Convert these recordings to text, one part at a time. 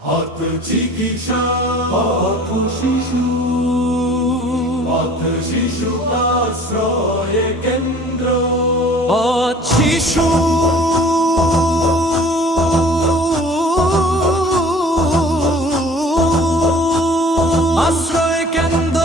পথ চিকিৎসা পথ শিশু আশ্রয় কেন্দ্র পথ শিশু আশ্রয় কেন্দ্র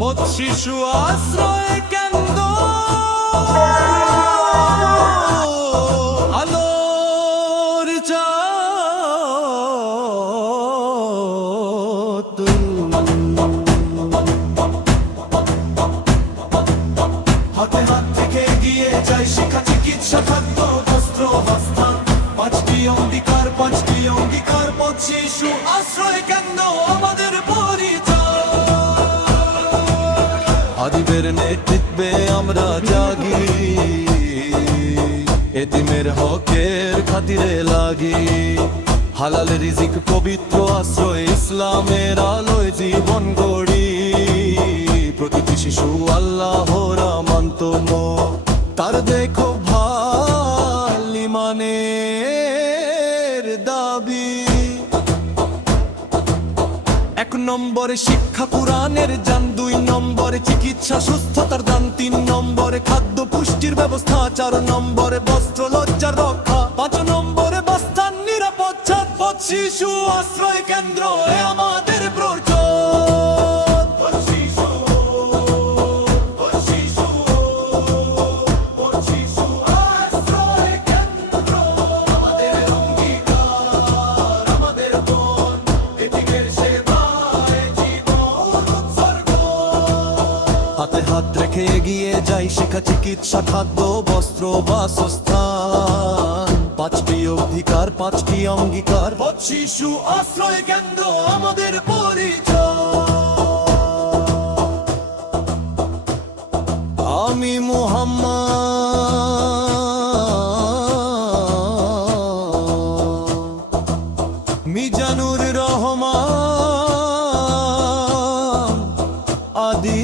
পথ শিশু আশ্রয় কেন্দ্র আলোর জগৎ। হাতে হাত থেকে এগিয়ে যায় শিক্ষা চিকিৎসা খাদ্য বস্ত্র বাসস্থান পাঁচটি অঙ্গীকার পথ শিশু আশ্রয় কেন্দ্র আমাদের পরিচয়। আদিবের নেতৃত্বে আমরা জাগি, এতিমের হকের খাতিরে লাগি। হালাল রিজিক পবিত্র আশ্রয় ইসলামের আলোয় জীবন গড়ি। প্রতিটি শিশু আল্লাহর মানতম, তার দেখো ভাল ইমানের দাবি। এক নম্বরে শিক্ষা কুরআনের জান, দুই নম্বরে চিকিৎসা সুস্থতার দান, তিন নম্বরে খাদ্য পুষ্টির ব্যবস্থা, চার নম্বরে বস্ত্র লজ্জার রক্ষা, পাঁচ নম্বরে বাসস্থান নিরাপদ ছাদ। পথ শিশু আশ্রয় কেন্দ্র আমাদের প্রয়োজন। হাতে হাত রেখে এগিয়ে যাই শিক্ষা চিকিৎসা খাদ্য বস্ত্র বাসস্থান। পাঁচটি অধিকার পাঁচটি অঙ্গীকার, পথ শিশু আশ্রয় কেন্দ্র আমাদের পরিচয়। আমি মুহাম্মদ মিজানুর রহমান আদি।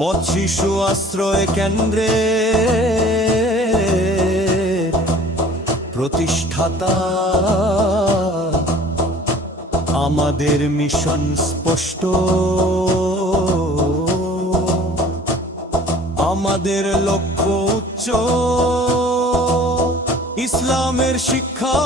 পথ শিশু আশ্রয় কেন্দ্রে প্রতিষ্ঠাতা, আমাদের মিশন স্পষ্ট, আমাদের লক্ষ্য উচ্চ, ইসলামের শিক্ষা